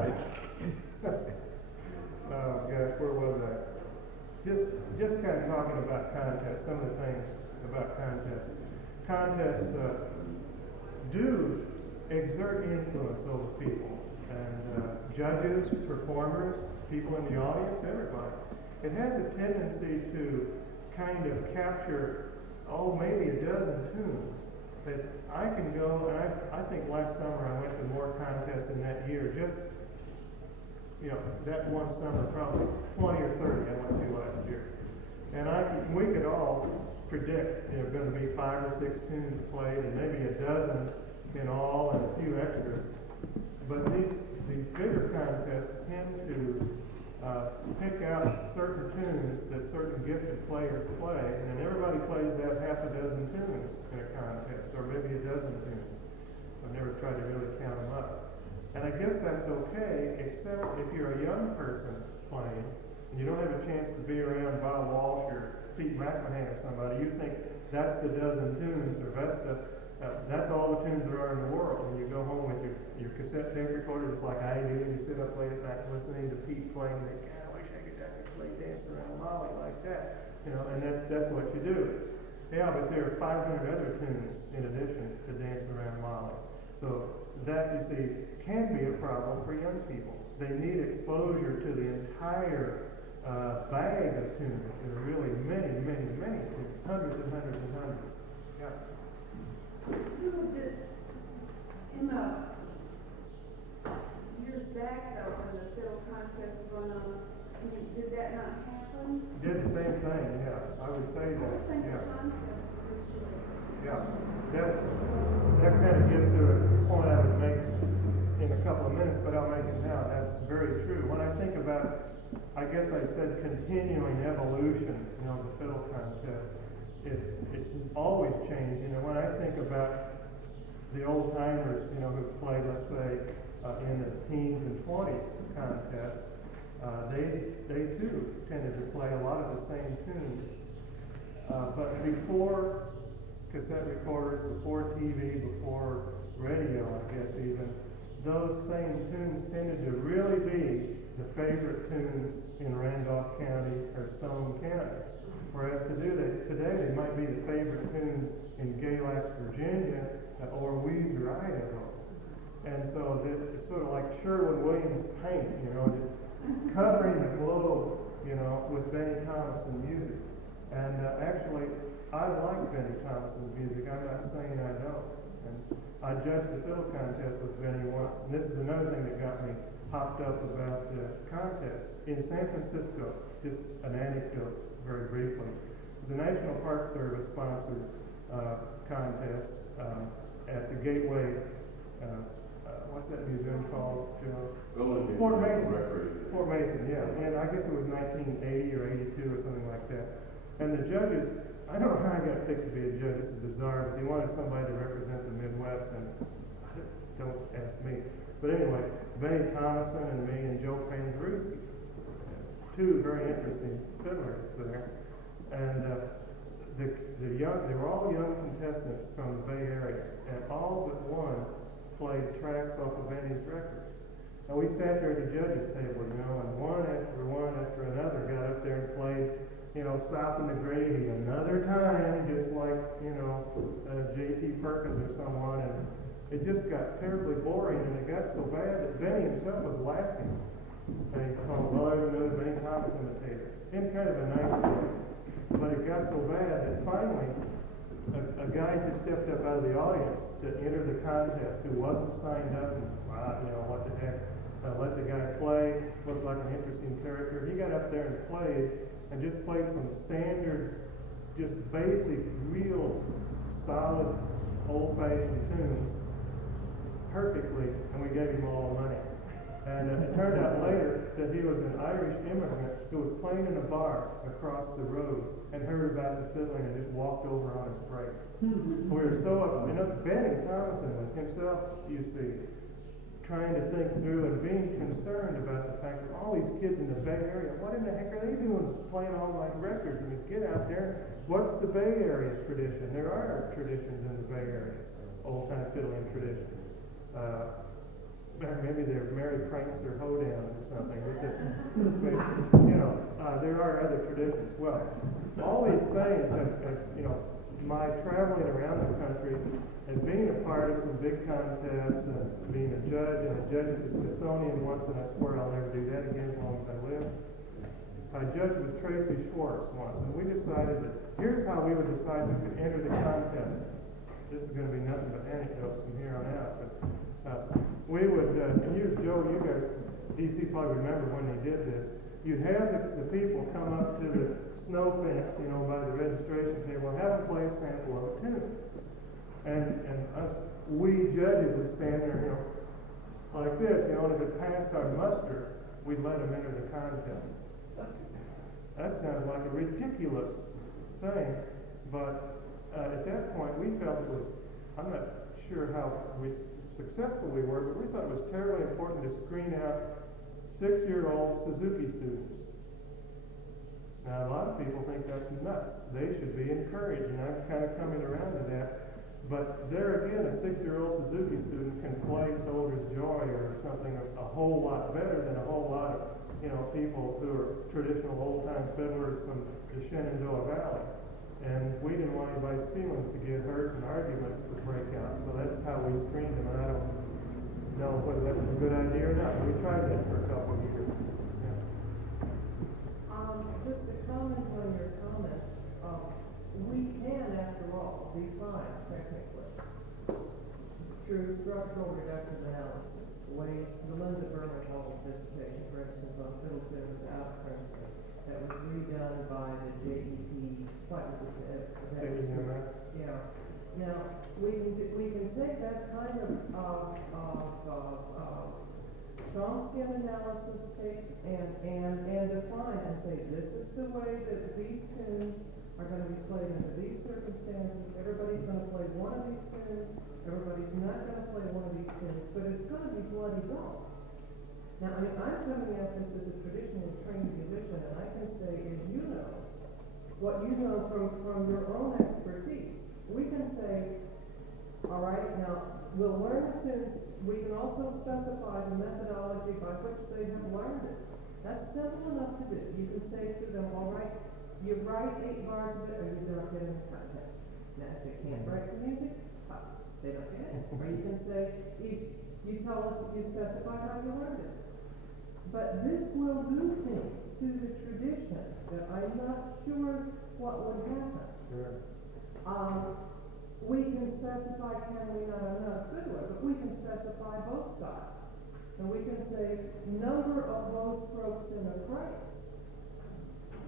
Oh gosh, where was I? Just kind of talking about contests, some of the things about contests. Contests do exert influence over people, and judges, performers, people in the audience, everybody. It has a tendency to kind of capture, maybe a dozen tunes that I can go, and I think last summer I went to more contests in that year, just, you know, that one summer, probably 20 or 30 I went to last year. And we could all predict there are going to be 5 or 6 tunes played, and maybe a dozen in all, and a few extras. But these bigger contests tend to pick out certain tunes that certain gifted players play, and then everybody plays that half a dozen tunes in a contest, or maybe a dozen tunes. I've never tried to really count them up. And I guess that's okay, except if you're a young person playing, and you don't have a chance to be around Bob Walsh or Pete McCann or somebody, you think that's the dozen tunes, or that's all the tunes there are in the world. And you go home with your cassette tape recorder, just like I do, and you sit up late at night listening to Pete playing, and think, God, I wish I could actually dance around Molly like that. You know, and that's what you do. Yeah, but there are 500 other tunes in addition to Dance Around Molly. So that, you see, can be a problem for young people. They need exposure to the entire bag of tunes. There are really many, many, many tunes, hundreds and hundreds and hundreds. Yeah. You know, in the years back, though, when the fiddle contest was going on, did that not happen? Did the same thing, yeah. I would say that. I think Yeah. the contest was Yeah. That kind of gets to a point I would make in a couple of minutes, but I'll make it now. That's very true. When I think about, I guess I said continuing evolution, you know, the fiddle contest, it's always changed. You know, when I think about the old timers, you know, who played, let's say, in the teens and 20s contest, they too tended to play a lot of the same tunes. But before cassette recorders, before TV, before radio, I guess even, those same tunes tended to really be the favorite tunes in Randolph County or Stone County. Whereas today they might be the favorite tunes in Galax, Virginia, or Weezer, Idaho. And so it's sort of like Sherwin-Williams paint, you know, just covering the globe, you know, with Benny Thompson music. And actually, I like Benny Thompson's music. I'm not saying I don't. And I judged the fiddle contest with Benny once, and this is another thing that got me hopped up about the contest. In San Francisco, just an anecdote, very briefly. The National Park Service sponsored contest at the Gateway, what's that museum called, Joe? Fort Mason. Fort Mason, yeah. And I guess it was 1980 or 82 or something like that. And the judges, I don't know how I got picked to be a judge, this is bizarre, but they wanted somebody to represent the Midwest, and don't ask me. But anyway, Benny Thompson and me and Joe Panzerowski, two very interesting fiddlers there. And they were all young contestants from the Bay Area, and all but one played tracks off of Benny's records. And we sat there at the judges' table, you know, and one after another got up there and played, you know, South in the Gravy another time, just like, you know, J.T. Perkins or someone, and it just got terribly boring, and it got so bad that Benny himself was laughing. And he called, well, there's another Benny Thompson imitator, in kind of a nice way. But it got so bad that finally a guy just stepped up out of the audience to enter the contest who wasn't signed up, and, you know, what the heck, let the guy play, looked like an interesting character. He got up there and just played some standard, just basic, real, solid, old-fashioned tunes perfectly, and we gave him all the money. And it turned out later that he was an Irish immigrant who was playing in a bar across the road and heard about the fiddling and just walked over on his break. We were so up, you know, Benny Thompson was himself, you see, trying to think through and being concerned about the fact that all these kids in the Bay Area, what in the heck are they doing playing all my records? I mean, get out there. What's the Bay Area tradition? There are traditions in the Bay Area, old-time fiddling traditions. Maybe they're Mary Prankster Hoedowns or something. You know, there are other traditions. Well, all these things have, you know, my traveling around the country and being a part of some big contests and being a judge at the Smithsonian once, and I swear I'll never do that again as long as I live. I judged with Tracy Schwartz once, and we decided that here's how we would decide we could enter the contest. this is going to be nothing but anecdotes from here on out. But we would, and Joe, you guys, DC probably remember when they did this. You'd have the people come up to the snow fence, by the registration table, and have them play a sample of a tune. And we judges would stand there, like this, and if it passed our muster, we'd let them enter the contest. That sounds like a ridiculous thing, but at that point we felt it was, I'm not sure how successful we were, but we thought it was terribly important to screen out 6-year-old Suzuki students. Now, a lot of people think that's nuts. They should be encouraged, and I'm kind of coming around to that. But there again, a 6-year-old Suzuki student can play Soldier's Joy or something a whole lot better than a whole lot of, people who are traditional old-time fiddlers from the Shenandoah Valley. And we didn't want anybody's feelings to get hurt and arguments to break out. So that's how we screened them, and I don't know whether that was a good idea or not. We tried that for a couple of years. Just to comment on your comment, we can, after all, define technically through structural reduction analysis. The Linda Birmingham dissertation, for instance, on fiddle tunes out of Princeton, that was redone by the JEP. Yeah. Now we can take that kind of Chomsky analysis tape and define and say this is the way that these tunes are going to be played under these circumstances. Everybody's going to play one of these tunes. Everybody's not going to play one of these tunes, but it's going to be bloody dull. Now, I'm coming at this as a traditionally trained musician, and I can say, as you know, what you know from your own expertise, we can say, all right, now we'll learn the tunes. We can also specify the methodology by which they have learned it. That's simple enough to do. You can say to them, all right, you write 8 bars of it, or you don't get in the contest. Now, if they can't write the music, they don't get it. Or you can say, you tell us, you specify how you learned it. But this will do things to the tradition that I'm not sure what would happen. Sure. We can specify, I'm not a fiddler, but we can specify both sides. And we can say, number of bow strokes in a phrase.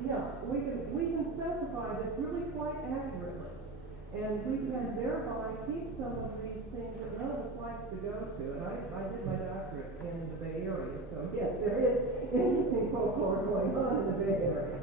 Yeah, we can specify this really quite accurately. And we can thereby keep some of these things that none of us likes to go to. And I did my doctorate in the Bay Area, so yes, there is interesting folklore going on in the Bay Area.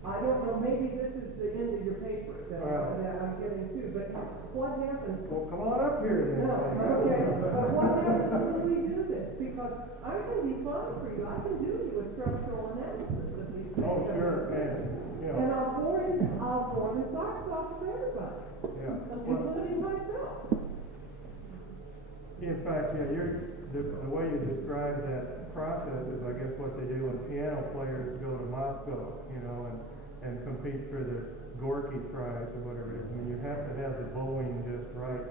I don't know, maybe this is the end of your paper that I'm getting to, but what happens? Well, come on up here then. No, okay, but what happens when we do this? Because I can define for you, I can do you a structural analysis of these things. Oh, sure, man. And I'll bore the socks off of everybody, including myself. In fact, the way you describe that process is, I guess, what they do when piano players go to Moscow, and compete for the Gorky Prize or whatever it is. I mean, you have to have the bowing just right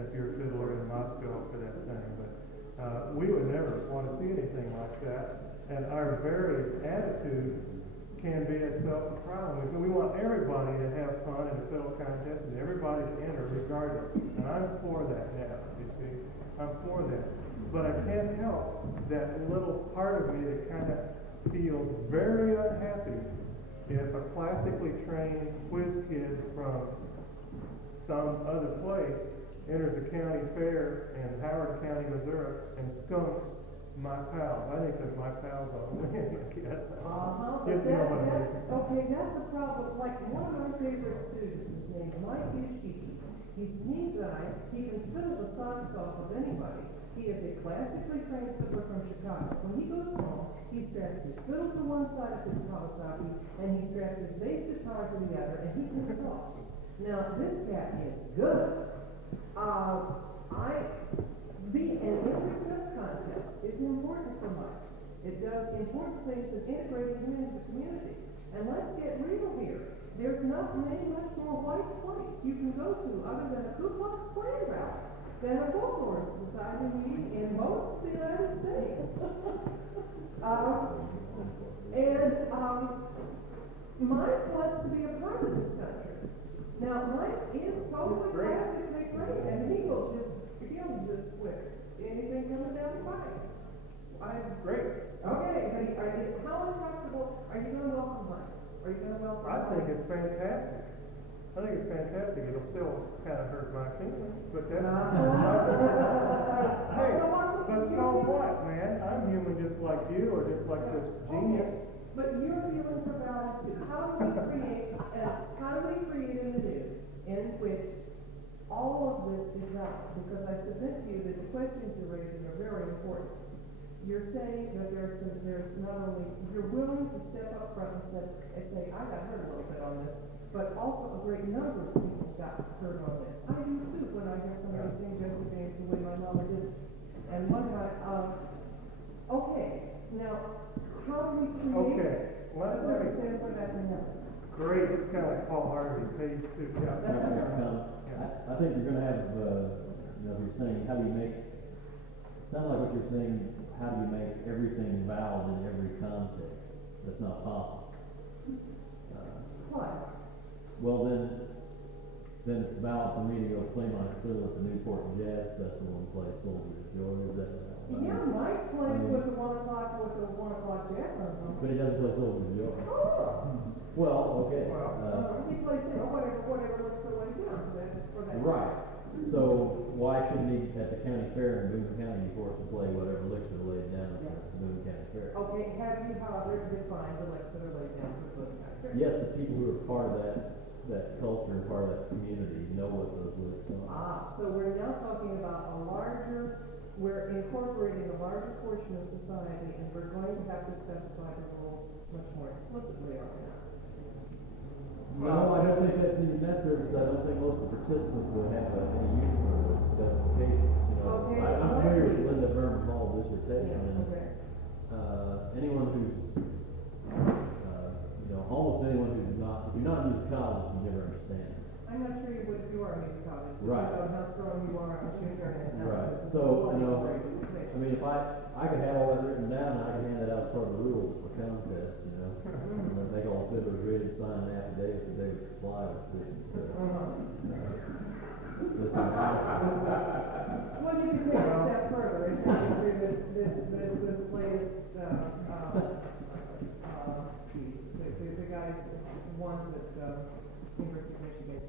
if you're a fiddler in Moscow for that thing. But we would never want to see anything like that. And our very attitude can be itself a problem. We want everybody to have fun in the fiddle contest and everybody to enter regardless. And I'm for that now, you see. I'm for that. But I can't help that little part of me that kind of feels very unhappy if a classically trained quiz kid from some other place enters a county fair in Howard County, Missouri, and skunks my pals. I think that my pals ought to win, I guess. Okay, that's the problem. Like, one of my favorite students is named Mike Ishiki. He's neat guy. He can fiddle the socks off of anybody. He is a classically trained fiddler from Chicago. When he goes home, he straps his fiddle to one side of his Kawasaki, and he straps his bass guitar to the other, and he can talk. Now, this cat is good. An inter-quiz contest is important for Mike. It does important things in integrating him into the community. And let's get real here. There's not much more white place you can go to other than a Ku Klux Klan rally than a folklore society meeting in most of the United States. Mike wants to be a part of this country. Now, Mike is totally Great. classically trained, and he'll just quit anything coming down the pipe. Great. Okay, how uncomfortable, are you gonna welcome Mike? Are you gonna welcome I think Mike? it's fantastic. I think it's fantastic. It'll still kind of hurt my feelings, but that's. Hey, but so what, man? I'm human just like you, or just like this genius. But your feelings are valid too. How do we create an news in which all of this is valid? Because I submit to you that the questions you're raising are very important. You're saying that there's not only, you're willing to step up front and say, I got hurt a little bit on this, but also a great number of people got hurt on this. I do too when I hear somebody sing Jesse James the way my mama did. And one guy, okay, now, how do we create? Okay, let's Understand where that can happen. Great, it's kind of like Paul Harvey, page 2. Yeah. I think you're gonna have, you're saying, how do you make, it sounds like what you're saying, how do you make everything valid in every context? That's not possible. Why? Well, then it's valid for me to go play my fiddle at the Newport Jazz Festival and play Soldier's Joy. Is that Yeah, Mike plays with the 1 o'clock jazz on. But he doesn't play Soldier's Joy. Oh. Well, okay. He plays, whatever looks the way down for that. Right. So why shouldn't he at the county fair in Boone County be forced to play whatever licks are laid down at the Boone County Fair? Okay, have you, however, defined the licks that are laid down for the county fair? Yes, the people who are part of that culture and part of that community know what those licks are. So we're now talking about we're incorporating a larger portion of society, and we're going to have to specify the rules much more explicitly on that. No, I don't think that's even necessary, because I don't think most of the participants will have any use for this justification. Okay. I'm familiar with Linda Vernon Hall's dissertation, and Okay. anyone who's, almost anyone who's not, if you're not a musicologist, you never understand it. I'm not sure you would if you are a musicologist. Right. Because of how strong you are on shooter and Right. So, I mean, if I could have all that written down, and I could hand that out as part of the rules for contest, and then make all the fiddlers ready to sign an affidavit that they would comply with this. Well, you can take it a step further and say this latest, the guys, one that, University of Michigan.